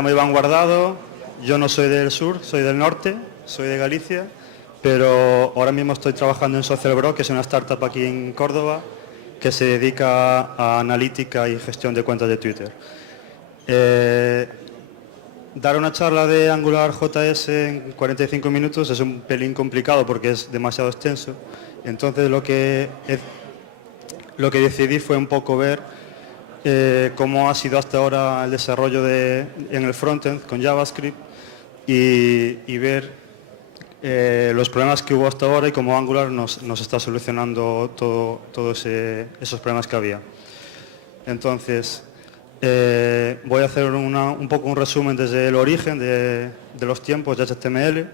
Llamo Iván Guardado, yo no soy del sur, soy del norte, soy de Galicia, pero ahora mismo estoy trabajando en SocialBro, que es una startup aquí en Córdoba, que se dedica a analítica y gestión de cuentas de Twitter. Dar una charla de AngularJS en 45 minutos es un pelín complicado porque es demasiado extenso. Entonces lo que decidí fue un poco ver cómo ha sido hasta ahora el desarrollo en el frontend con JavaScript y ver los problemas que hubo hasta ahora y cómo Angular nos está solucionando todos esos problemas que había. Entonces, voy a hacer un poco un resumen desde el origen de los tiempos de HTML.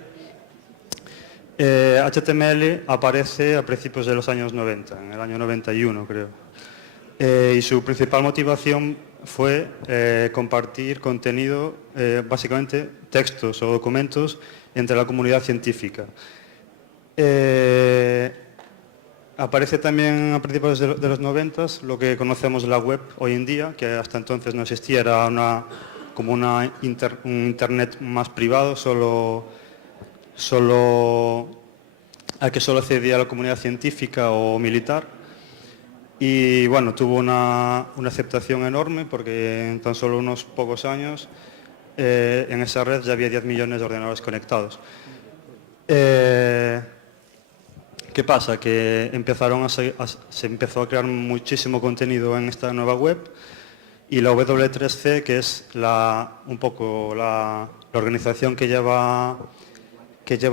HTML aparece a principios de los años 90, en el año 91 creo. Y su principal motivación fue compartir contenido, básicamente textos o documentos entre la comunidad científica. Aparece también a principios de los 90 lo que conocemos la web hoy en día, que hasta entonces no existía, era como un internet más privado, al que solo accedía la comunidad científica o militar. Y bueno, tuvo una aceptación enorme porque en tan solo unos pocos años en esa red ya había 10 millones de ordenadores conectados. ¿Qué pasa? Que se empezó a crear muchísimo contenido en esta nueva web y la W3C, que es un poco la organización que lleva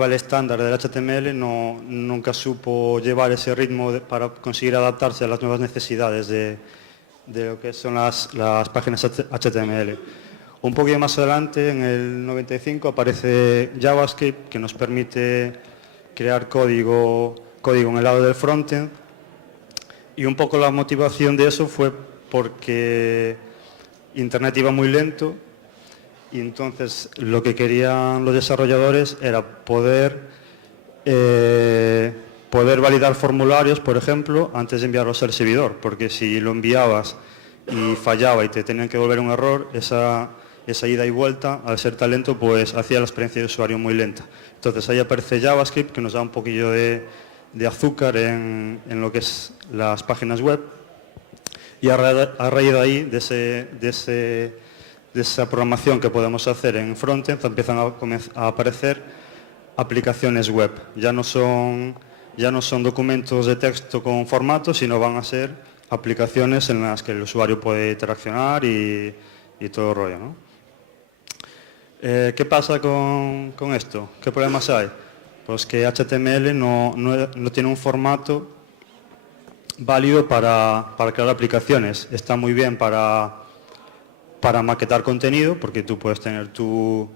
el estándar del HTML, nunca supo llevar ese ritmo para conseguir adaptarse a las nuevas necesidades de lo que son las páginas HTML. Un poquito más adelante, en el 95, aparece JavaScript, que nos permite crear código en el lado del frontend, y un poco la motivación de eso fue porque Internet iba muy lento y entonces lo que querían los desarrolladores era poder validar formularios, por ejemplo, antes de enviarlos al servidor, porque si lo enviabas y fallaba y te tenían que devolver un error, esa ida y vuelta, al ser tan lento, pues hacía la experiencia de usuario muy lenta. Entonces ahí aparece JavaScript, que nos da un poquillo de azúcar en lo que es las páginas web, y a raíz de ahí, de esa programación que podemos hacer en frontend, empiezan a aparecer aplicaciones web. Ya no son documentos de texto con formato, sino van a ser aplicaciones en las que el usuario puede interaccionar y todo el rollo, ¿no? ¿Qué pasa con esto? ¿Qué problemas hay? Pues que HTML no tiene un formato válido para crear aplicaciones. Está muy bien para maquetar contenido, porque tú puedes tener tu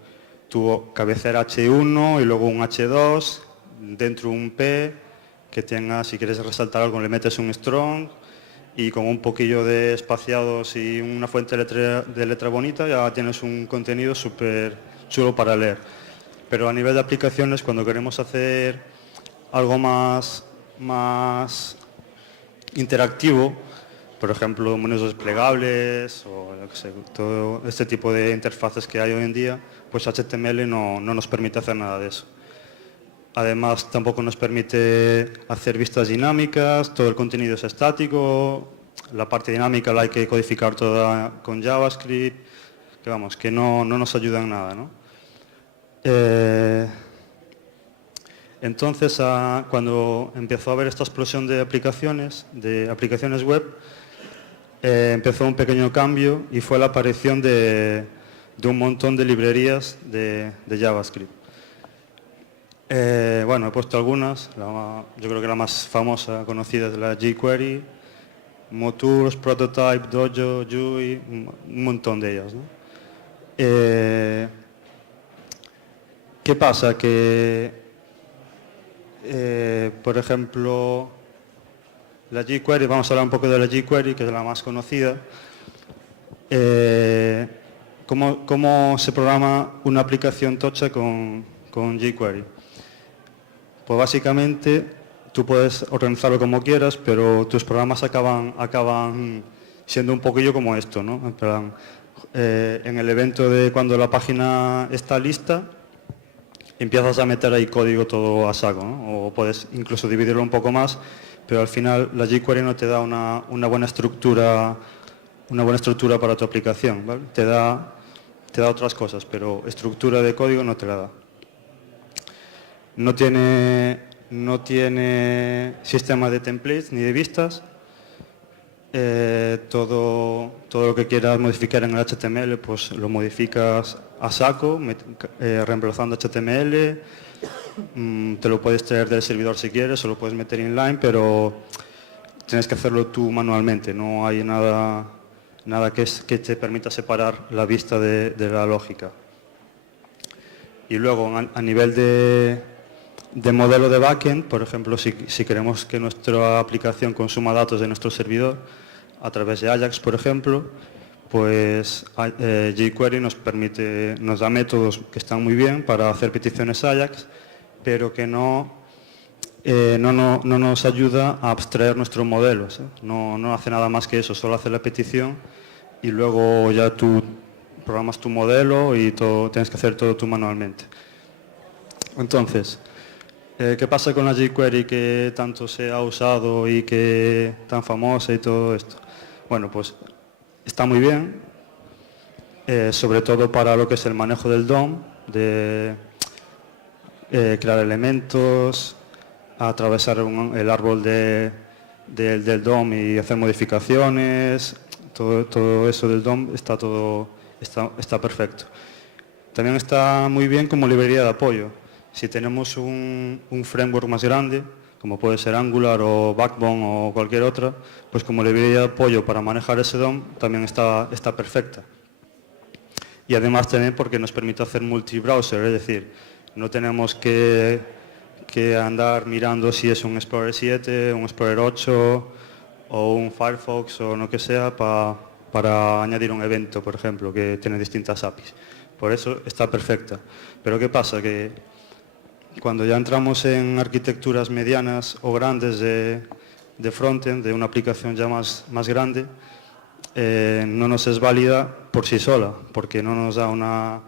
cabecera H1 y luego un H2, dentro un P, que tenga, si quieres resaltar algo, le metes un strong, y con un poquillo de espaciados y una fuente de letra bonita ya tienes un contenido súper chulo para leer. Pero a nivel de aplicaciones, cuando queremos hacer algo más interactivo, por ejemplo, menús desplegables o todo este tipo de interfaces que hay hoy en día, pues HTML no nos permite hacer nada de eso. Además, tampoco nos permite hacer vistas dinámicas, todo el contenido es estático, la parte dinámica la hay que codificar toda con JavaScript, que no nos ayuda en nada, ¿no? Entonces, cuando empezó a haber esta explosión de aplicaciones web, empezó un pequeño cambio y fue la aparición de un montón de librerías de JavaScript. Bueno, he puesto algunas, yo creo que la más famosa, conocida, es la jQuery, Motours, Prototype, Dojo, Jui, un montón de ellas, ¿no? ¿Qué pasa? Que, por ejemplo, la jQuery, vamos a hablar un poco de la jQuery, que es la más conocida. ¿Cómo se programa una aplicación tocha con jQuery? Pues básicamente tú puedes organizarlo como quieras, pero tus programas acaban siendo un poquillo como esto, ¿no? En plan, en el evento de cuando la página está lista, empiezas a meter ahí código todo a saco, ¿no? O puedes incluso dividirlo un poco más, pero al final la jQuery no te da una buena estructura para tu aplicación, ¿vale? Te da otras cosas, pero estructura de código no te la da. No tiene sistema de templates ni de vistas. Todo lo que quieras modificar en el HTML, pues lo modificas a saco, reemplazando HTML. Te lo puedes traer del servidor si quieres, o lo puedes meter inline, pero tienes que hacerlo tú manualmente. No hay nada que te permita separar la vista de la lógica. Y luego, a nivel de modelo de backend, por ejemplo, si queremos que nuestra aplicación consuma datos de nuestro servidor a través de Ajax, por ejemplo, pues jQuery nos da métodos que están muy bien para hacer peticiones Ajax, pero que no nos ayuda a abstraer nuestros modelos, ¿eh? No hace nada más que eso, solo hace la petición y luego ya tú programas tu modelo y tienes que hacer todo tú manualmente. Entonces, ¿qué pasa con la jQuery que tanto se ha usado y que tan famosa y todo esto? Bueno, pues está muy bien, sobre todo para lo que es el manejo del DOM, de crear elementos, atravesar el árbol del DOM y hacer modificaciones. Todo eso del DOM está perfecto. También está muy bien como librería de apoyo. Si tenemos un framework más grande, como puede ser Angular o Backbone o cualquier otra, pues como librería de apoyo para manejar ese DOM también está perfecta. Y además también porque nos permite hacer multi-browser, es decir, no tenemos que andar mirando si es un Explorer 7, un Explorer 8 o un Firefox o lo que sea para añadir un evento, por ejemplo, que tiene distintas APIs. Por eso está perfecta. Pero ¿qué pasa? Que cuando ya entramos en arquitecturas medianas o grandes de frontend, de una aplicación ya más grande, no nos es válida por sí sola, porque no nos da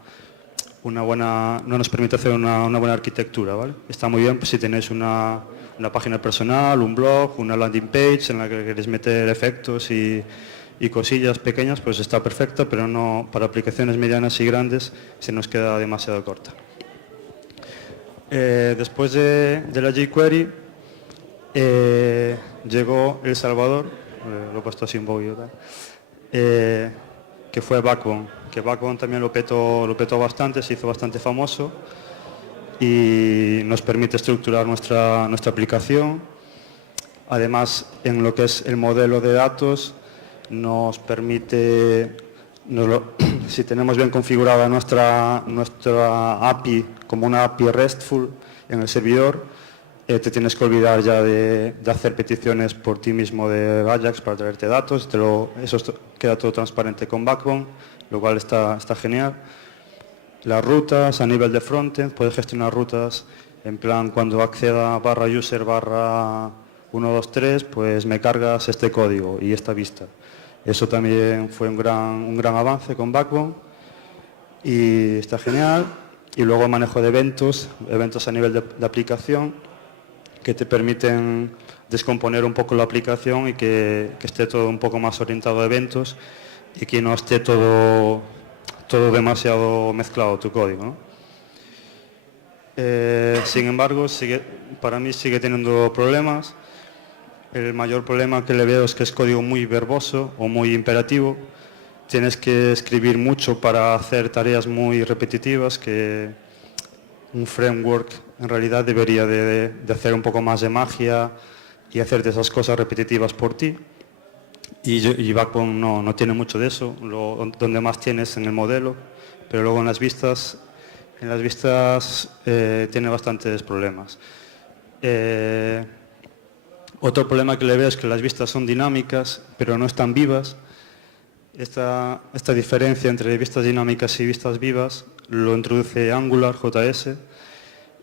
no nos permite hacer una buena arquitectura, ¿vale? Está muy bien si tenéis una página personal, un blog, una landing page en la que queréis meter efectos y cosillas pequeñas, pues está perfecta, pero no para aplicaciones medianas y grandes se nos queda demasiado corta. Después de la jQuery llegó El Salvador, lo he puesto así un poquito, que fue Backbone, que Backbone también lo petó bastante, se hizo bastante famoso y nos permite estructurar nuestra aplicación. Además, en lo que es el modelo de datos, nos permite, si tenemos bien configurada nuestra API como una API RESTful en el servidor, te tienes que olvidar ya de hacer peticiones por ti mismo de Ajax para traerte datos. Eso queda todo transparente con Backbone, lo cual está genial. Las rutas a nivel de frontend, puedes gestionar rutas en plan cuando acceda /user /123, pues me cargas este código y esta vista. Eso también fue un gran avance con Backbone y está genial. Y luego manejo de eventos a nivel de aplicación que te permiten descomponer un poco la aplicación y que esté todo un poco más orientado a eventos y que no esté todo demasiado mezclado tu código, ¿no? Sin embargo, para mí sigue teniendo problemas. El mayor problema que le veo es que es código muy verboso o muy imperativo. Tienes que escribir mucho para hacer tareas muy repetitivas que un framework en realidad debería de hacer un poco más de magia y hacerte esas cosas repetitivas por ti. Y Backbone no tiene mucho de eso, donde más tienes en el modelo, pero luego en las vistas tiene bastantes problemas. Otro problema que le veo es que las vistas son dinámicas, pero no están vivas. Esta diferencia entre vistas dinámicas y vistas vivas lo introduce Angular JS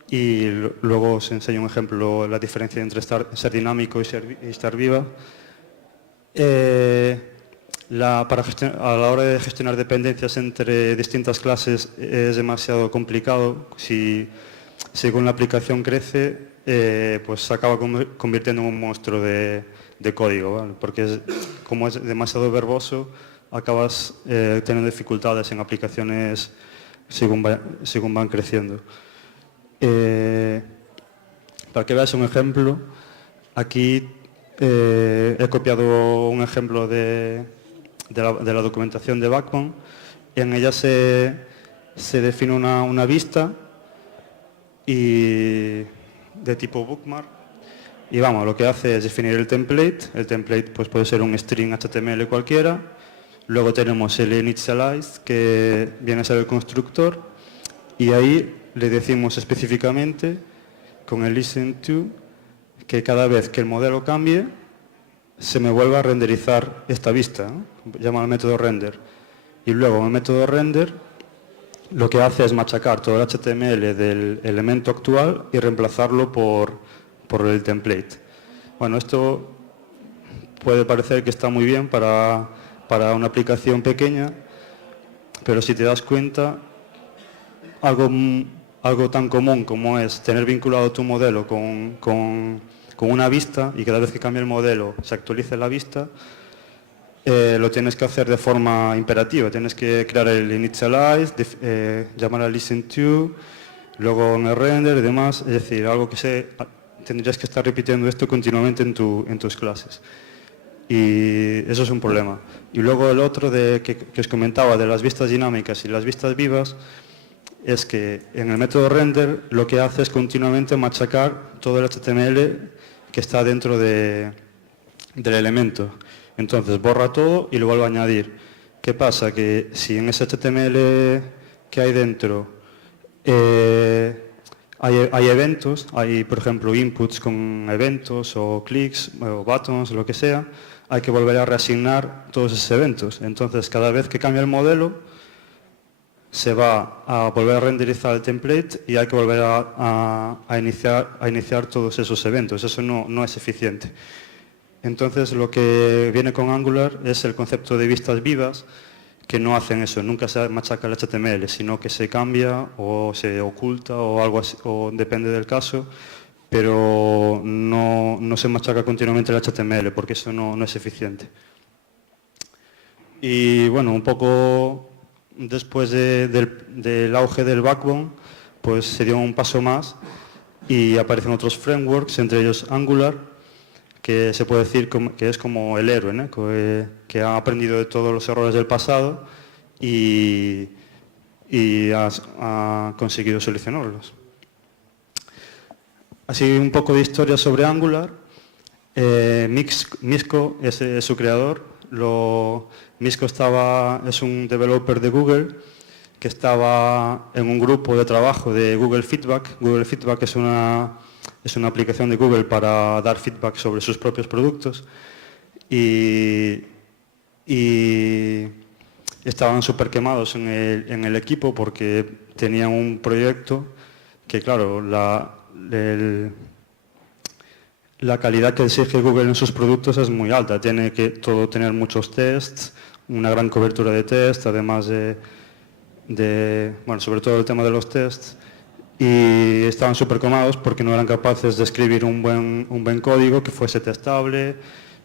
y luego os enseño un ejemplo, la diferencia entre ser dinámico y estar viva. a la hora de gestionar dependencias entre distintas clases es demasiado complicado. Si según la aplicación crece, pues se acaba convirtiendo en un monstruo de código, ¿vale? Porque como es demasiado verboso, acabas teniendo dificultades en aplicaciones según van creciendo. Para que veas un ejemplo, aquí he copiado un ejemplo de la documentación de Backbone. En ella se define una vista y de tipo bookmark, y vamos, lo que hace es definir el template. El template pues puede ser un string HTML cualquiera. Luego tenemos el initialize, que viene a ser el constructor, y ahí le decimos específicamente con el listen to que cada vez que el modelo cambie se me vuelva a renderizar esta vista, ¿no? Llama al método render, y luego el método render lo que hace es machacar todo el HTML del elemento actual y reemplazarlo por el template. Bueno, esto puede parecer que está muy bien para una aplicación pequeña, pero si te das cuenta, algo tan común como es tener vinculado tu modelo con una vista, y cada vez que cambie el modelo se actualice la vista, lo tienes que hacer de forma imperativa. Tienes que crear el initialize, llamar al listen to, luego en el render y demás. Es decir, algo que tendrías que estar repitiendo esto continuamente en tus clases. Y eso es un problema. Y luego el otro que os comentaba de las vistas dinámicas y las vistas vivas, es que en el método render lo que hace es continuamente machacar todo el HTML que está dentro del elemento. Entonces borra todo y lo vuelve a añadir. ¿Qué pasa? Que si en ese HTML que hay dentro hay eventos, hay por ejemplo inputs con eventos o clics o buttons, lo que sea, hay que volver a reasignar todos esos eventos. Entonces cada vez que cambia el modelo se va a volver a renderizar el template y hay que volver a iniciar todos esos eventos. Eso no es eficiente. Entonces lo que viene con Angular es el concepto de vistas vivas, que no hacen eso, nunca se machaca el HTML, sino que se cambia o se oculta o algo así, o depende del caso, pero no se machaca continuamente el HTML, porque eso no es eficiente. Y bueno, un poco después del auge del Backbone, pues se dio un paso más y aparecen otros frameworks, entre ellos Angular, que se puede decir que es como el héroe, ¿no? que ha aprendido de todos los errores del pasado y ha conseguido solucionarlos. Así un poco de historia sobre Angular. Miško es su creador. Miško es un developer de Google que estaba en un grupo de trabajo de Google Feedback. Google Feedback es una aplicación de Google para dar feedback sobre sus propios productos, y estaban súper quemados en el equipo porque tenían un proyecto que, claro, la calidad que exige Google en sus productos es muy alta. Tiene que todo tener muchos tests, una gran cobertura de tests, además bueno, sobre todo el tema de los tests. Y estaban súper cómodos porque no eran capaces de escribir un buen código que fuese testable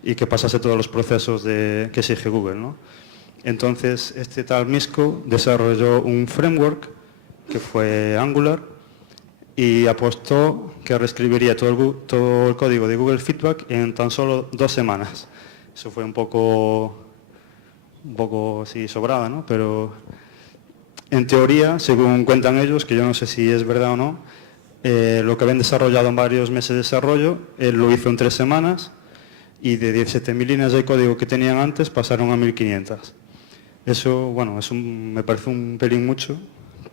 y que pasase todos los procesos que exige Google, ¿no? Entonces, este tal Miško desarrolló un framework que fue Angular y apostó que reescribiría todo el código de Google Feedback en tan solo 2 semanas. Eso fue un poco sí, sobrada, ¿no? Pero en teoría, según cuentan ellos, que yo no sé si es verdad o no, lo que habían desarrollado en varios meses de desarrollo, él lo hizo en 3 semanas, y de 17.000 líneas de código que tenían antes pasaron a 1.500. Eso, bueno, me parece un pelín mucho,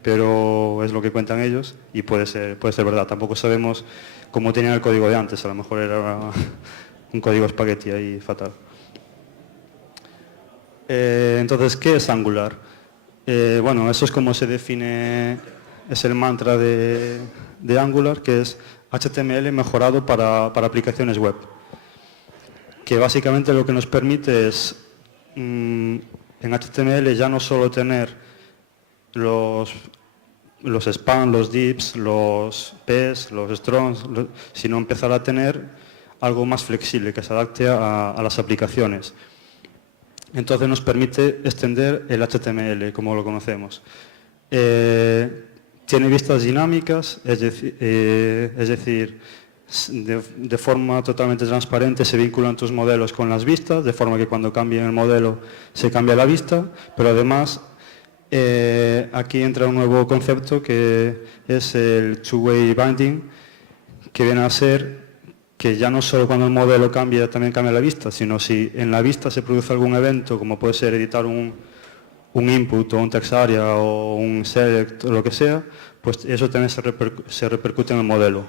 pero es lo que cuentan ellos y puede ser verdad. Tampoco sabemos cómo tenían el código de antes, a lo mejor era un código espagueti ahí fatal. Entonces, ¿qué es Angular? Bueno, eso es como se define, es el mantra de Angular, que es HTML mejorado para aplicaciones web, que básicamente lo que nos permite es en HTML ya no solo tener los span, los divs, los ps, los strongs, sino empezar a tener algo más flexible que se adapte a las aplicaciones. Entonces nos permite extender el HTML como lo conocemos. Tiene vistas dinámicas, es decir, de forma totalmente transparente se vinculan tus modelos con las vistas, de forma que cuando cambien el modelo se cambia la vista, pero además aquí entra un nuevo concepto que es el two-way binding, que viene a ser que ya no solo cuando el modelo cambia también cambia la vista, sino si en la vista se produce algún evento, como puede ser editar un input o un text area o un select o lo que sea, pues eso también se repercute en el modelo.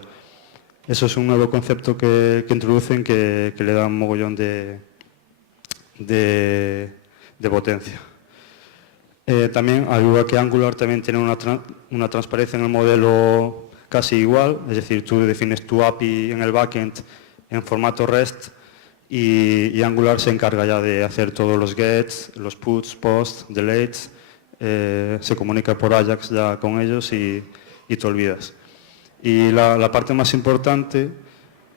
Eso es un nuevo concepto que introducen que le da un mogollón de potencia. También, al igual que Angular, también tiene una transparencia en el modelo casi igual, es decir, tú defines tu API en el backend en formato REST y Angular se encarga ya de hacer todos los gets, los puts, posts, deletes, se comunica por Ajax ya con ellos y te olvidas. Y la parte más importante,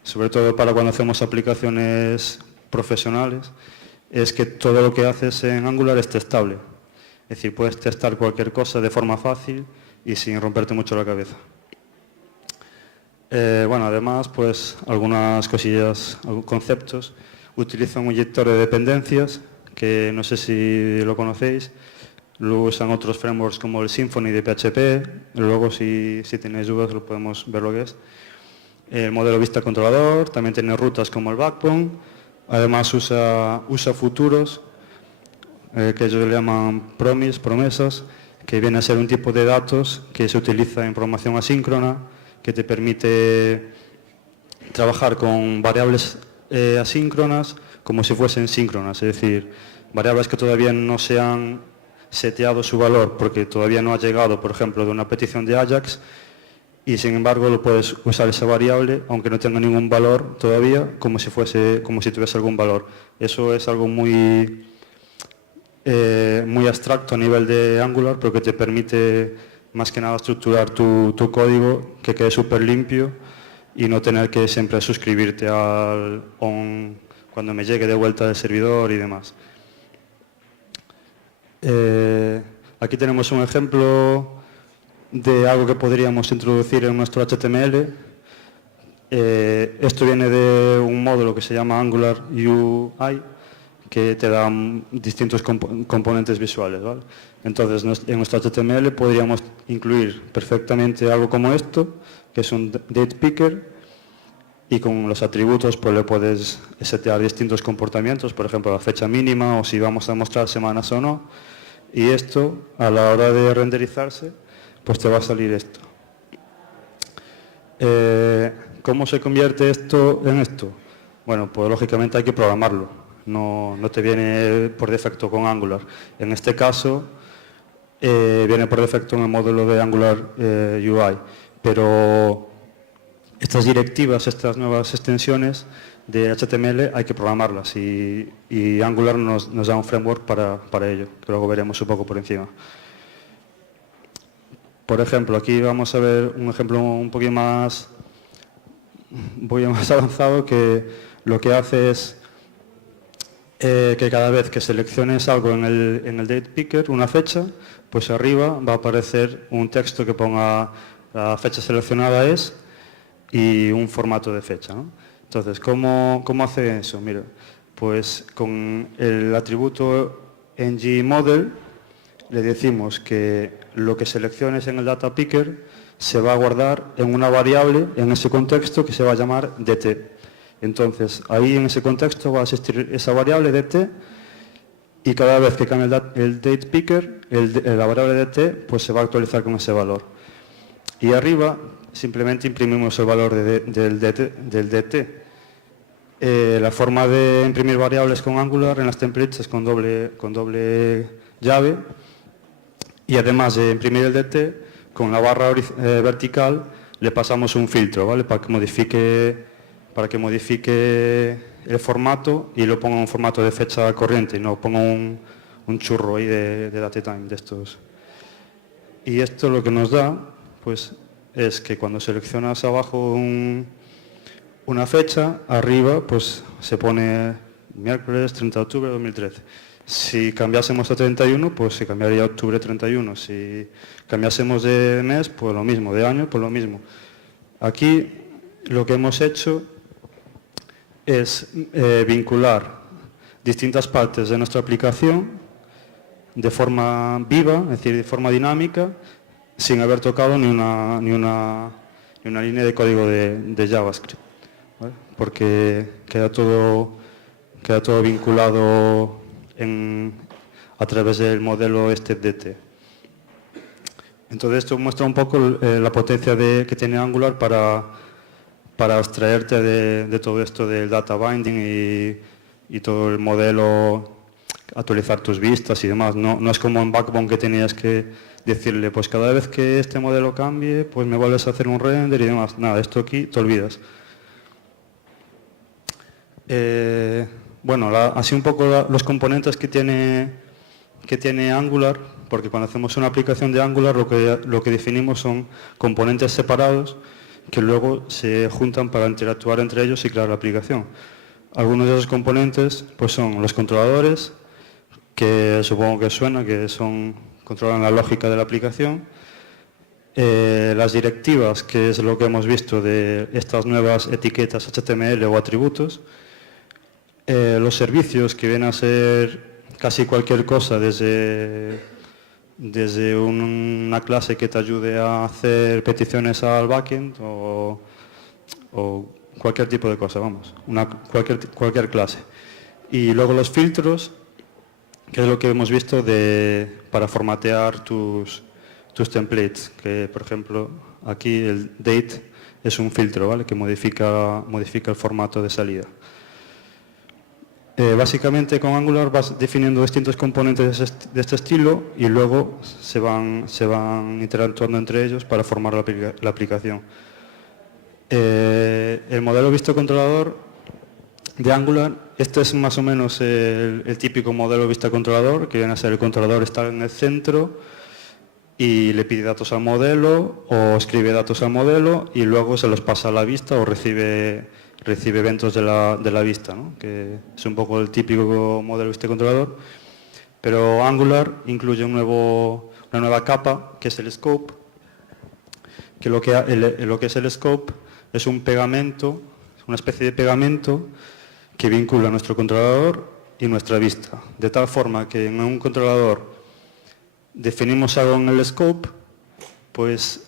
sobre todo para cuando hacemos aplicaciones profesionales, es que todo lo que haces en Angular es testable. Es decir, puedes testar cualquier cosa de forma fácil y sin romperte mucho la cabeza. Bueno, además, pues algunas cosillas, algunos conceptos. Utiliza un inyector de dependencias, que no sé si lo conocéis. Lo usan otros frameworks como el Symfony de PHP. Luego, si tenéis dudas, lo podemos ver lo que es. El modelo vista controlador, también tiene rutas como el backbone. Además, usa futuros, que ellos le llaman promesas, que viene a ser un tipo de datos que se utiliza en programación asíncrona, que te permite trabajar con variables asíncronas como si fuesen síncronas, es decir, variables que todavía no se han seteado su valor porque todavía no ha llegado, por ejemplo, de una petición de Ajax, y sin embargo lo puedes usar esa variable, aunque no tenga ningún valor todavía, como si tuviese algún valor. Eso es algo muy abstracto a nivel de Angular, pero que te permite más que nada estructurar tu código, que quede súper limpio y no tener que siempre suscribirte al on cuando me llegue de vuelta del servidor y demás. Aquí tenemos un ejemplo de algo que podríamos introducir en nuestro HTML. Esto viene de un módulo que se llama Angular UI, que te da distintos componentes visuales, ¿vale? Entonces, en nuestro HTML podríamos incluir perfectamente algo como esto, que es un date picker, y con los atributos pues le puedes setear distintos comportamientos, por ejemplo, la fecha mínima o si vamos a mostrar semanas o no. Y esto, a la hora de renderizarse, pues te va a salir esto. ¿Cómo se convierte esto en esto? Bueno, pues lógicamente hay que programarlo. No te viene por defecto con Angular. En este caso, viene por defecto en el módulo de Angular UI. Pero estas directivas, estas nuevas extensiones de HTML hay que programarlas y Angular nos da un framework para ello, que luego veremos un poco por encima. Por ejemplo, aquí vamos a ver un ejemplo un poquito más avanzado, que lo que hace es que cada vez que selecciones algo en el date picker, una fecha, pues arriba va a aparecer un texto que ponga la fecha seleccionada es y un formato de fecha, ¿no? Entonces, ¿cómo hace eso? Mira, pues con el atributo ngModel le decimos que lo que selecciones en el data picker se va a guardar en una variable en ese contexto que se va a llamar dt. Entonces, ahí en ese contexto va a existir esa variable dt y cada vez que cambie el date picker, la variable dt, pues se va a actualizar con ese valor. Y arriba simplemente imprimimos el valor del dt. La forma de imprimir variables con Angular en las templates es con doble llave, y además de imprimir el dt, con la barra vertical le pasamos un filtro, ¿vale? Para que modifique el formato y lo pongo en un formato de fecha corriente, y no pongo un churro ahí de datetime de estos. Y esto lo que nos da, pues, es que cuando seleccionas abajo una fecha, arriba pues se pone miércoles 30 de octubre de 2013. Si cambiásemos a 31, pues se cambiaría a octubre 31. Si cambiásemos de mes, pues lo mismo, de año, pues lo mismo. Aquí lo que hemos hecho es vincular distintas partes de nuestra aplicación de forma viva, es decir, de forma dinámica, sin haber tocado ni una línea de código de JavaScript, ¿vale? Porque queda todo vinculado a través del modelo DT. Entonces esto muestra un poco la potencia que tiene Angular para abstraerte de todo esto del data binding y todo el modelo, actualizar tus vistas y demás. No es como en Backbone, que tenías que decirle, pues cada vez que este modelo cambie, pues me vuelves a hacer un render y demás. Nada, esto aquí te olvidas. Bueno, así un poco los componentes que tiene Angular, porque cuando hacemos una aplicación de Angular lo que definimos son componentes separados que luego se juntan para interactuar entre ellos y crear la aplicación. Algunos de esos componentes pues son los controladores, que supongo que suena, que controlan la lógica de la aplicación. Las directivas, que es lo que hemos visto de estas nuevas etiquetas HTML o atributos. Los servicios, que vienen a ser casi cualquier cosa, desde una clase que te ayude a hacer peticiones al backend o cualquier tipo de cosa, vamos, cualquier clase. Y luego los filtros, que es lo que hemos visto para formatear tus templates, que por ejemplo aquí el date es un filtro, ¿vale?, que modifica el formato de salida. Básicamente con Angular vas definiendo distintos componentes de este estilo y luego se van interactuando entre ellos para formar la aplicación. El modelo visto controlador de Angular, este es más o menos el típico modelo vista controlador, que viene a ser el controlador está en el centro y le pide datos al modelo o escribe datos al modelo y luego se los pasa a la vista o recibe eventos de la vista, ¿no?, que es un poco el típico modelo vista controlador. Pero Angular incluye una nueva capa, que es el scope, que lo que es el scope es un pegamento, una especie de pegamento que vincula nuestro controlador y nuestra vista, de tal forma que en un controlador definimos algo en el scope, pues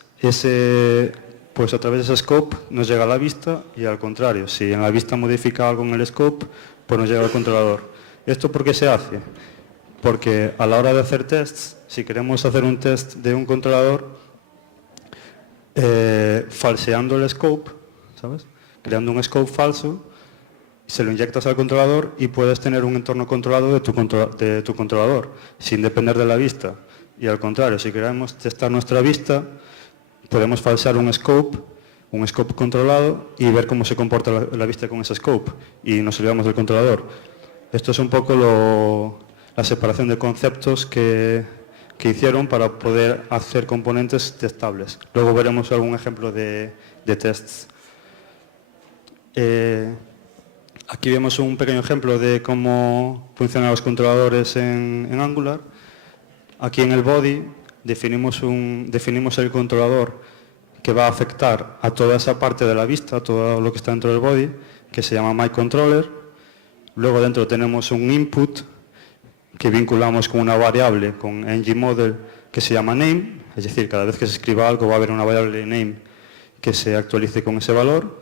a través de ese scope nos llega a la vista, y al contrario, si en la vista modifica algo en el scope, pues nos llega al controlador. ¿Esto por qué se hace? Porque a la hora de hacer tests, si queremos hacer un test de un controlador, falseando el scope, ¿sabes?, creando un scope falso, se lo inyectas al controlador y puedes tener un entorno controlado de tu controlador, sin depender de la vista. Y al contrario, si queremos testar nuestra vista, podemos falsear un scope controlado y ver cómo se comporta la vista con ese scope, y nos olvidamos del controlador. Esto es un poco la separación de conceptos que hicieron para poder hacer componentes testables. Luego veremos algún ejemplo de tests. Aquí vemos un pequeño ejemplo de cómo funcionan los controladores en Angular. Aquí en el body definimos el controlador que va a afectar a toda esa parte de la vista, todo lo que está dentro del body, que se llama myController. Luego dentro tenemos un input que vinculamos con una variable, con ngModel, que se llama name, es decir, cada vez que se escriba algo va a haber una variable name que se actualice con ese valor.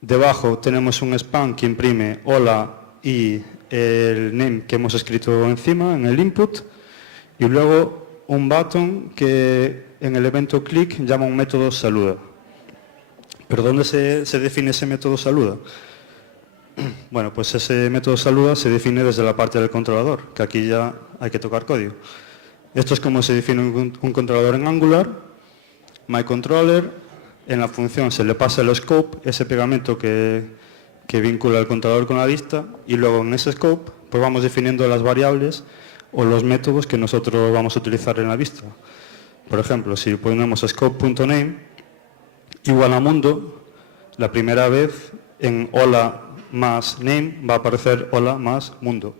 Debajo tenemos un span que imprime hola y el name que hemos escrito encima en el input, y luego un button que en el evento click llama un método saluda. ¿Pero dónde se define ese método saluda? Bueno, pues ese método saluda se define desde la parte del controlador, que aquí ya hay que tocar código. Esto es como se define un controlador en Angular. myController, en la función se le pasa el scope, ese pegamento que que vincula el controlador con la vista, y luego en ese scope pues vamos definiendo las variables o los métodos que nosotros vamos a utilizar en la vista. Por ejemplo, si ponemos scope.name igual a mundo, la primera vez en hola más name va a aparecer hola más mundo.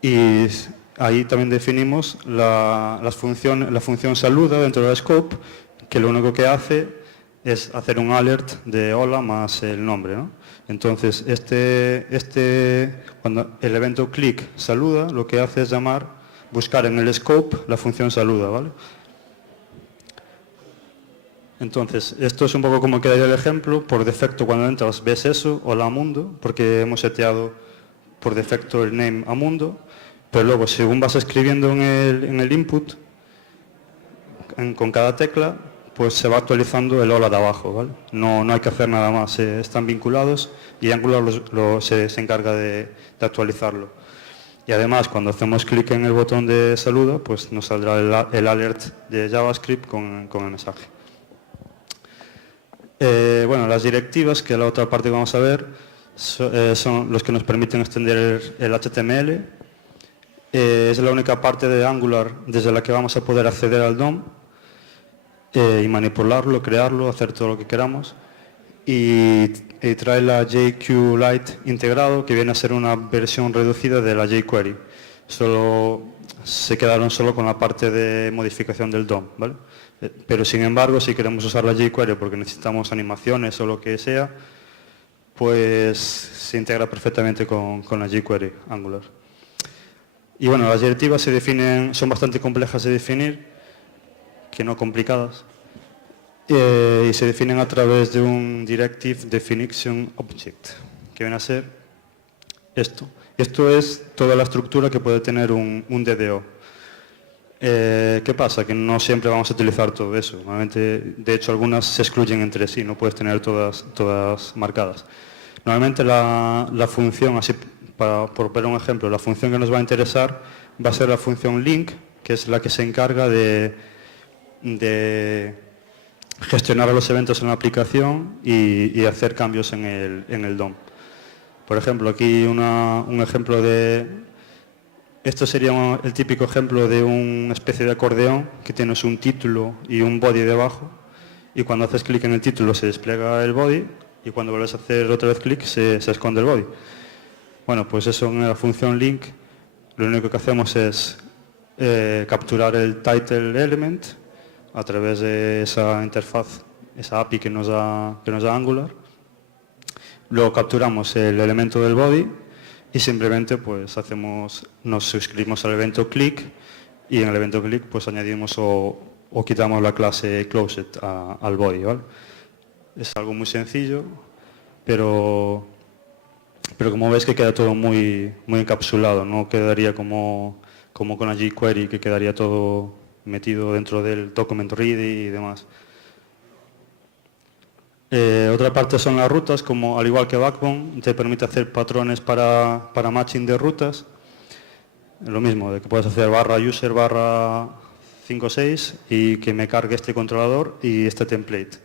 Y ahí también definimos la función saluda dentro del scope, que lo único que hace es hacer un alert de hola más el nombre, ¿no? Entonces, cuando el evento click saluda, lo que hace es buscar en el scope la función saluda, ¿vale? Entonces, esto es un poco como quedaría el ejemplo. Por defecto, cuando entras, ves eso, hola mundo, porque hemos seteado por defecto el name a mundo, pero luego, según vas escribiendo en el input, con cada tecla, pues se va actualizando el hola de abajo, ¿vale? No hay que hacer nada más, están vinculados y Angular se encarga de actualizarlo. Y además, cuando hacemos clic en el botón de saluda, pues nos saldrá el alert de JavaScript con el mensaje. Bueno, las directivas, que es la otra parte que vamos a ver, son los que nos permiten extender el HTML. Es la única parte de Angular desde la que vamos a poder acceder al DOM y manipularlo, crearlo, hacer todo lo que queramos. Y trae la JQLite integrado, que viene a ser una versión reducida de la jQuery. Se quedaron solo con la parte de modificación del DOM, ¿vale? Pero sin embargo, si queremos usar la jQuery porque necesitamos animaciones o lo que sea, pues se integra perfectamente con la jQuery Angular. Y bueno, las directivas son bastante complejas de definir, que no complicadas, y se definen a través de un Directive Definition Object, que viene a ser esto. Esto es toda la estructura que puede tener un DDO. ¿Qué pasa? Que no siempre vamos a utilizar todo eso. Normalmente, de hecho, algunas se excluyen entre sí, no puedes tener todas marcadas. Normalmente la función, así por ver un ejemplo, la función que nos va a interesar va a ser la función link, que es la que se encarga de gestionar los eventos en la aplicación y hacer cambios en el DOM. Por ejemplo, aquí un ejemplo de... Esto sería el típico ejemplo de una especie de acordeón que tienes un título y un body debajo, y cuando haces clic en el título se despliega el body y cuando vuelves a hacer otra vez clic se esconde el body. Bueno, pues eso en la función link lo único que hacemos es capturar el title element a través de esa interfaz, esa API que nos da Angular. Luego capturamos el elemento del body y simplemente pues nos suscribimos al evento click, y en el evento click pues añadimos o quitamos la clase closed al body, ¿vale? Es algo muy sencillo, pero como ves que queda todo muy encapsulado, no quedaría como con la jQuery, que quedaría todo metido dentro del document read y demás. Otra parte son las rutas, como al igual que Backbone, te permite hacer patrones para matching de rutas. Lo mismo, de que puedes hacer /user /56 y que me cargue este controlador y este template.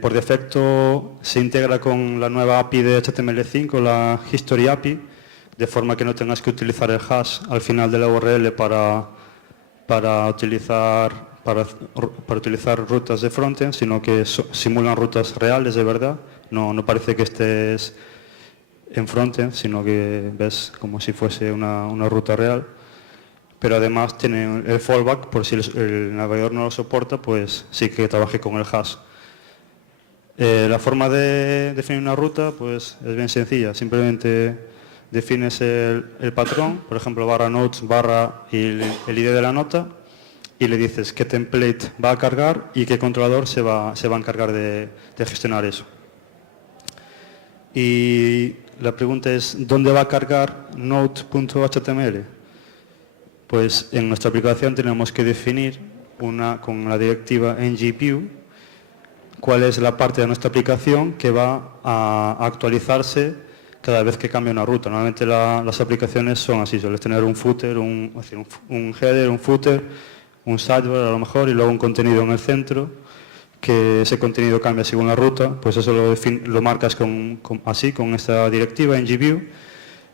Por defecto se integra con la nueva API de HTML5, la History API, de forma que no tengas que utilizar el hash al final de la URL para utilizar rutas de frontend, sino que simulan rutas reales de verdad. No parece que estés en frontend, sino que ves como si fuese una ruta real. Pero además tiene el fallback, por si el navegador no lo soporta, pues sí que trabaje con el hash. La forma de definir una ruta pues es bien sencilla. Simplemente defines el patrón, por ejemplo, /notes, y el ID de la nota, y le dices qué template va a cargar y qué controlador se va a encargar de gestionar eso. Y la pregunta es, ¿dónde va a cargar node.html? Pues en nuestra aplicación tenemos que definir con la directiva ngview cuál es la parte de nuestra aplicación que va a actualizarse cada vez que cambia una ruta. Normalmente las aplicaciones son así, sueles tener un footer, un header, un footer, un sidebar a lo mejor, y luego un contenido en el centro que ese contenido cambia según la ruta, pues eso lo marcas así, con esta directiva en GView.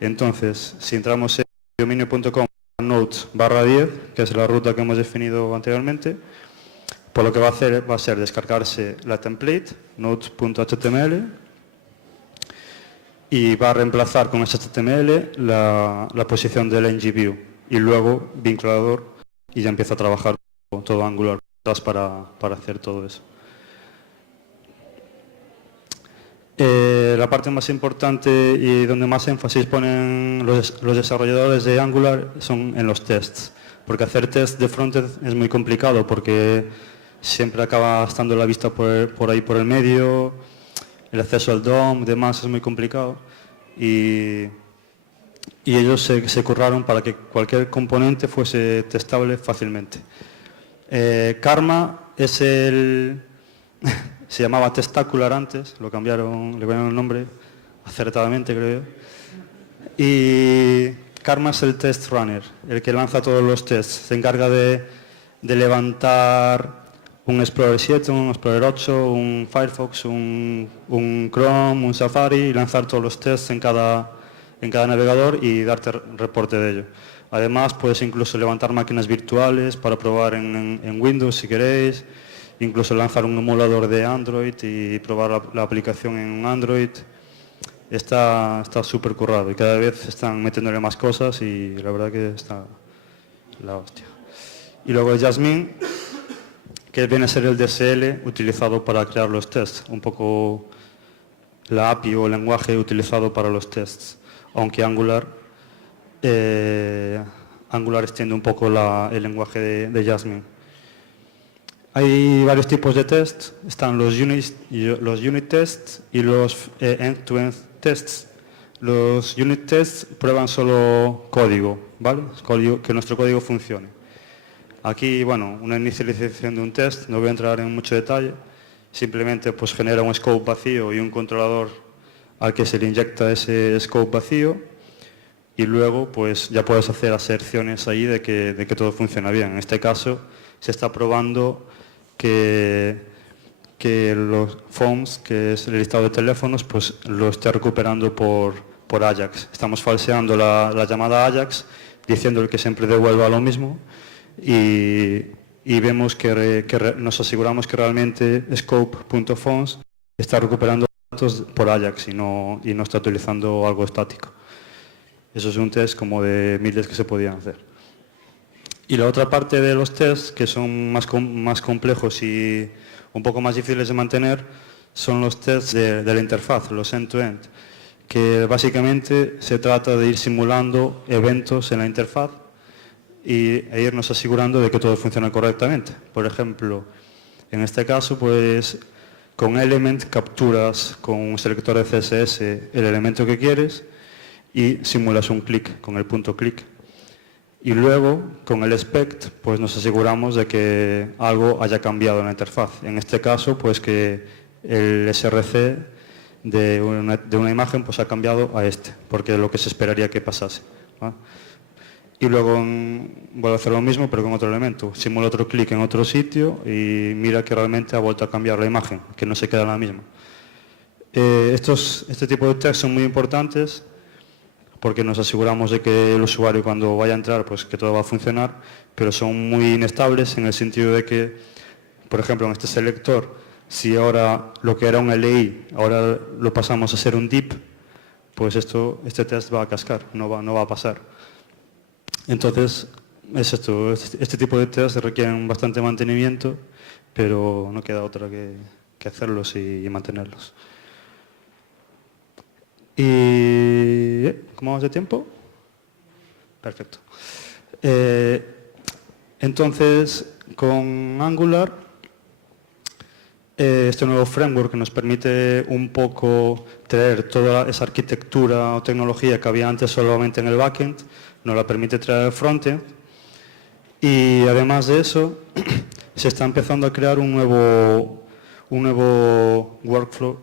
Entonces, si entramos en dominio.com nodes/10, que es la ruta que hemos definido anteriormente, pues lo que va a hacer va a ser descargarse la template, nodes.html, y va a reemplazar con HTML la posición del ngView, y luego vinculador, y ya empieza a trabajar todo Angular para hacer todo eso. La parte más importante y donde más énfasis ponen los desarrolladores de Angular son en los tests, porque hacer tests de frontend es muy complicado, porque siempre acaba estando la vista por ahí por el medio, el acceso al DOM, demás, es muy complicado, y ellos se curraron para que cualquier componente fuese testable fácilmente. Karma es se llamaba Testacular antes, le cambiaron el nombre acertadamente, creo yo. Y Karma es el test runner, el que lanza todos los tests. Se encarga de levantar un Explorer 7, un Explorer 8, un Firefox, un Chrome, un Safari, y lanzar todos los tests en cada navegador y darte reporte de ello. Además, puedes incluso levantar máquinas virtuales para probar en Windows si queréis, incluso lanzar un emulador de Android y probar la aplicación en Android. Está súper currado y cada vez están metiéndole más cosas y la verdad que está la hostia. Y luego Jasmine, que viene a ser el DSL utilizado para crear los tests, un poco la API o el lenguaje utilizado para los tests, aunque Angular extiende un poco el lenguaje de Jasmine. Hay varios tipos de tests, están los unit tests y los end-to-end tests. Los unit tests prueban solo código, ¿vale? Que nuestro código funcione. Aquí, bueno, una inicialización de un test, no voy a entrar en mucho detalle, simplemente pues genera un scope vacío y un controlador al que se le inyecta ese scope vacío, y luego pues ya puedes hacer aserciones ahí de que todo funciona bien. En este caso se está probando que los phones, que es el listado de teléfonos, pues lo esté recuperando por Ajax. Estamos falseando la llamada Ajax, diciéndole que siempre devuelva lo mismo, y vemos que nos aseguramos que realmente scope.phones está recuperando datos por Ajax y no está utilizando algo estático. Eso es un test como de miles que se podían hacer. Y la otra parte de los tests, que son más complejos y un poco más difíciles de mantener, son los tests de la interfaz, los end-to-end, que básicamente se trata de ir simulando eventos en la interfaz e irnos asegurando de que todo funciona correctamente. Por ejemplo, en este caso, pues con Element capturas con un selector de CSS el elemento que quieres y simulas un clic con el punto clic. Y luego, con el expect, pues nos aseguramos de que algo haya cambiado en la interfaz. En este caso, pues que el src de una imagen pues ha cambiado a este, porque es lo que se esperaría que pasase, ¿vale? Y luego vuelvo a hacer lo mismo, pero con otro elemento. Simula otro clic en otro sitio y mira que realmente ha vuelto a cambiar la imagen, que no se queda la misma. Este tipo de tests son muy importantes, porque nos aseguramos de que el usuario cuando vaya a entrar, pues que todo va a funcionar, pero son muy inestables en el sentido de que, por ejemplo, en este selector, si ahora lo que era un LI, ahora lo pasamos a ser un div, pues este test va a cascar, no va a pasar. Entonces, es esto, este tipo de test requieren bastante mantenimiento, pero no queda otra que hacerlos y mantenerlos. ¿Y cómo vamos de tiempo? Perfecto. Entonces, con Angular, este nuevo framework que nos permite un poco traer toda esa arquitectura o tecnología que había antes solamente en el backend, nos la permite traer al frontend, y además de eso, se está empezando a crear un nuevo workflow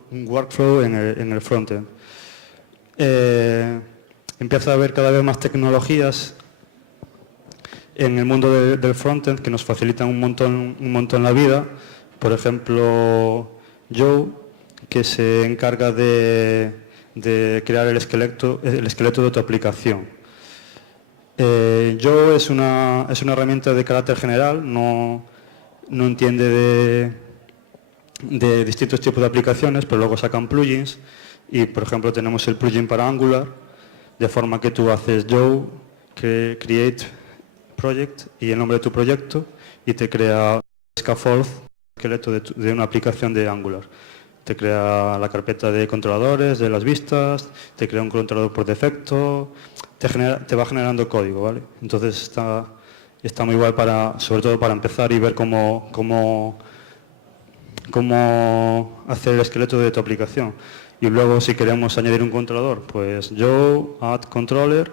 en el frontend. Empieza a haber cada vez más tecnologías en el mundo del frontend que nos facilitan un montón la vida, por ejemplo, Joe, que se encarga de crear el esqueleto de tu aplicación. Joe es una herramienta de carácter general, no entiende de distintos tipos de aplicaciones, pero luego sacan plugins y, por ejemplo, tenemos el plugin para Angular, de forma que tú haces Joe, create project y el nombre de tu proyecto y te crea scaffold, esqueleto de una aplicación de Angular. Te crea la carpeta de controladores, de las vistas, te crea un controlador por defecto, te va generando código, ¿vale? Entonces está muy guay sobre todo para empezar y ver cómo hacer el esqueleto de tu aplicación. Y luego, si queremos añadir un controlador, pues yo, add controller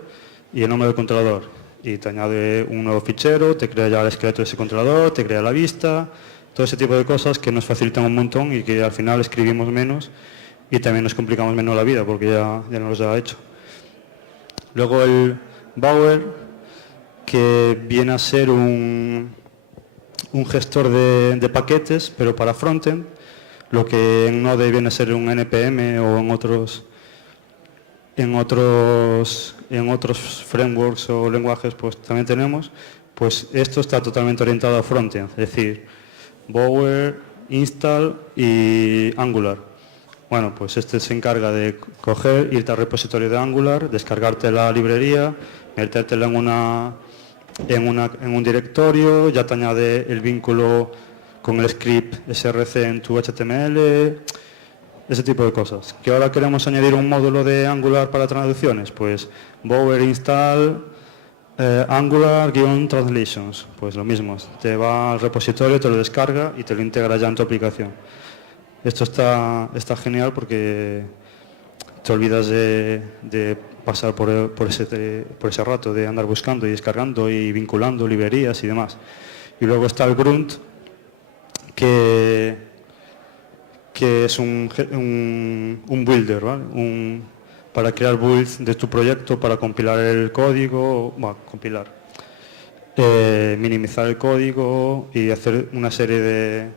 y el nombre del controlador. Y te añade un nuevo fichero, te crea ya el esqueleto de ese controlador, te crea la vista, todo ese tipo de cosas que nos facilitan un montón y que al final escribimos menos y también nos complicamos menos la vida porque ya nos los ha hecho. Luego el Bower, que viene a ser un gestor de paquetes, pero para frontend, lo que en Node viene a ser un NPM o en otros frameworks o lenguajes pues también tenemos, pues esto está totalmente orientado a frontend, es decir, Bower, install y Angular. Bueno, pues este se encarga de irte al repositorio de Angular, descargarte la librería, metértela en un directorio, ya te añade el vínculo con el script src en tu HTML, ese tipo de cosas. ¿Que ahora queremos añadir un módulo de Angular para traducciones? Pues Bower install Angular-translations, pues lo mismo, te va al repositorio, te lo descarga y te lo integra ya en tu aplicación. Esto está genial porque te olvidas de pasar por ese rato de andar buscando y descargando y vinculando librerías y demás. Y luego está el Grunt, que es un builder, ¿vale? Para crear builds de tu proyecto, para compilar el código, minimizar el código y hacer una serie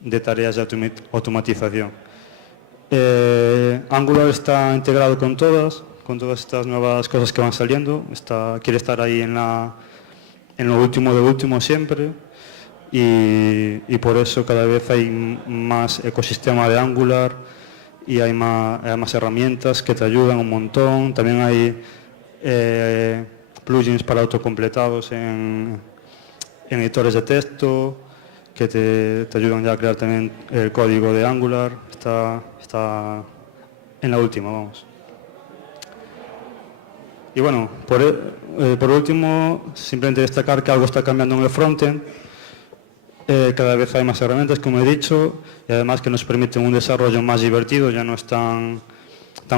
de tareas de automatización. Angular está integrado con todas estas nuevas cosas que van saliendo, quiere estar ahí en lo último de último siempre y por eso cada vez hay más ecosistema de Angular y hay más herramientas que te ayudan un montón. También hay plugins para autocompletados en editores de texto que te ayudan ya a crear también el código de Angular. Está en la última, vamos. Y bueno, por último, simplemente destacar que algo está cambiando en el frontend. Cada vez hay más herramientas, como he dicho, y además que nos permiten un desarrollo más divertido, ya no es tan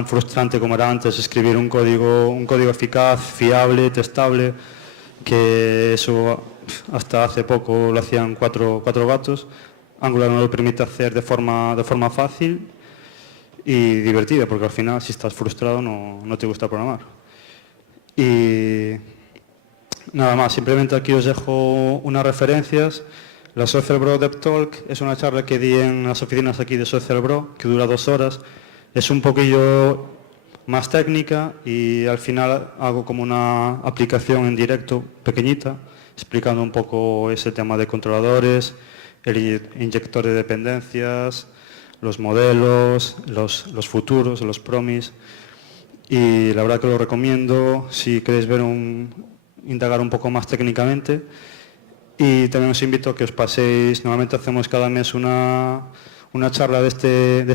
frustrante como era antes escribir un código eficaz, fiable, testable, que eso hasta hace poco lo hacían cuatro gatos. Angular nos lo permite hacer de forma fácil y divertida, porque al final si estás frustrado no te gusta programar. Y nada más, simplemente aquí os dejo unas referencias. La Social Bro Dev Talk es una charla que di en las oficinas aquí de Social Bro, que dura 2 horas. Es un poquillo más técnica y al final hago como una aplicación en directo pequeñita, explicando un poco ese tema de controladores, el inyector de dependencias, los modelos, los futuros, los promis. Y la verdad que lo recomiendo si queréis indagar un poco más técnicamente. Y también os invito a que os paséis, normalmente hacemos cada mes una charla en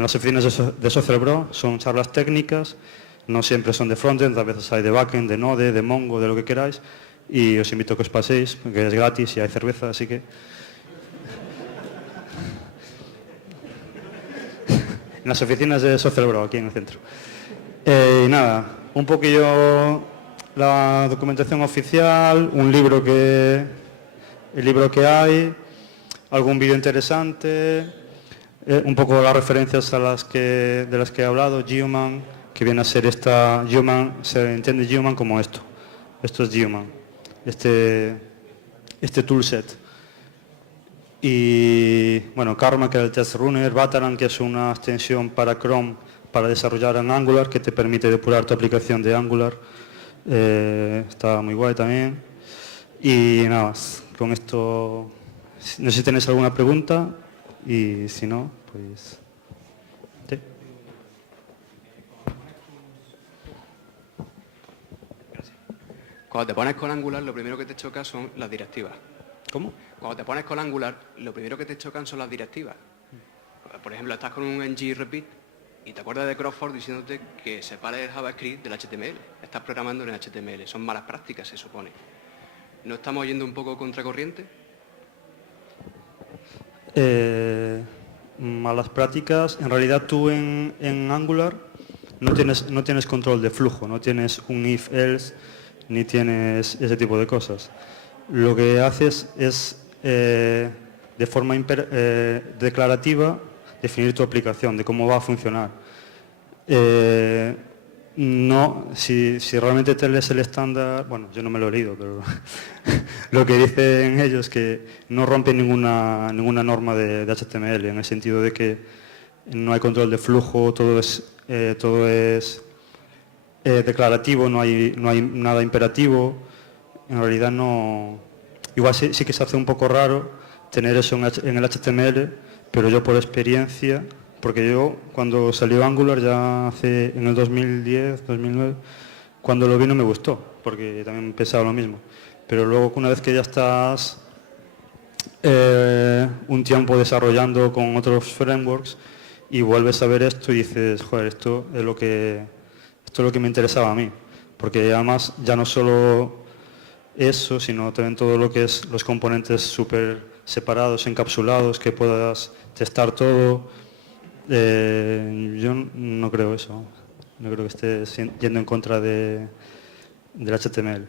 las oficinas de Social Bro, son charlas técnicas, no siempre son de frontend, a veces hay de backend, de Node, de Mongo, de lo que queráis, y os invito a que os paséis, porque es gratis y hay cerveza, así que... en las oficinas de Social Bro, aquí en el centro. Y nada, un poquillo la documentación oficial, el libro que hay, algún vídeo interesante, un poco las referencias de las que he hablado, Geoman, que viene a ser Geoman, se entiende Geoman como esto es Geoman, este toolset. Y bueno, Karma, que es el test runner, Bataran, que es una extensión para Chrome para desarrollar en Angular, que te permite depurar tu aplicación de Angular. Está muy guay también. Y nada más, con esto, no sé si tenéis alguna pregunta y si no, pues... ¿sí? Cuando te pones con Angular, lo primero que te choca son las directivas. ¿Cómo? Cuando te pones con Angular, lo primero que te chocan son las directivas. Por ejemplo, estás con un ng repeat y te acuerdas de Crawford diciéndote que separe el JavaScript del HTML. Estás programando en el HTML. Son malas prácticas, se supone. ¿No estamos yendo un poco contracorriente? Malas prácticas. En realidad tú en Angular no tienes control de flujo, no tienes un if-else, ni tienes ese tipo de cosas. Lo que haces es, de forma declarativa, definir tu aplicación, de cómo va a funcionar. No, si realmente te lees el estándar, bueno, yo no me lo he leído, pero lo que dicen ellos es que no rompe ninguna norma de HTML, en el sentido de que no hay control de flujo, todo es declarativo, no hay nada imperativo. En realidad no... Igual sí que se hace un poco raro tener eso en el HTML, pero yo por experiencia, porque yo cuando salió Angular ya en el 2010, 2009, cuando lo vi no me gustó, porque también pensaba lo mismo. Pero luego una vez que ya estás un tiempo desarrollando con otros frameworks y vuelves a ver esto y dices, joder, esto es lo que me interesaba a mí, porque además ya no solo eso, sino también todo lo que es los componentes súper separados, encapsulados, que puedas testar todo. Yo no creo eso, no creo que estés yendo en contra del HTML.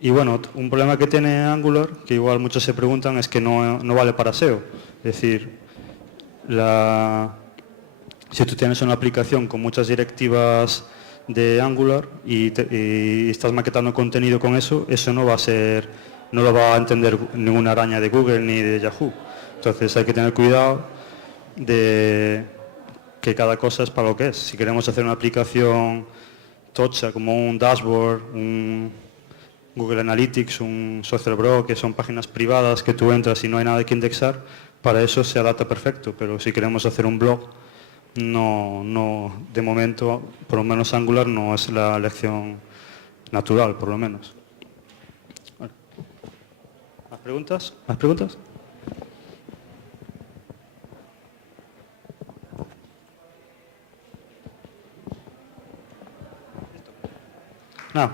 Y bueno, un problema que tiene Angular, que igual muchos se preguntan, es que no vale para SEO. Es decir, si tú tienes una aplicación con muchas directivas de Angular y estás maquetando contenido con eso, eso no lo va a entender ninguna araña de Google ni de Yahoo. Entonces hay que tener cuidado de que cada cosa es para lo que es. Si queremos hacer una aplicación tocha como un dashboard, un Google Analytics, un SocialBro, que son páginas privadas que tú entras y no hay nada que indexar, para eso se adapta perfecto. Pero si queremos hacer un blog, no, de momento, por lo menos Angular no es la elección natural, por lo menos. Bueno. ¿Más preguntas? ¿Más preguntas?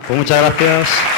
Pues muchas gracias.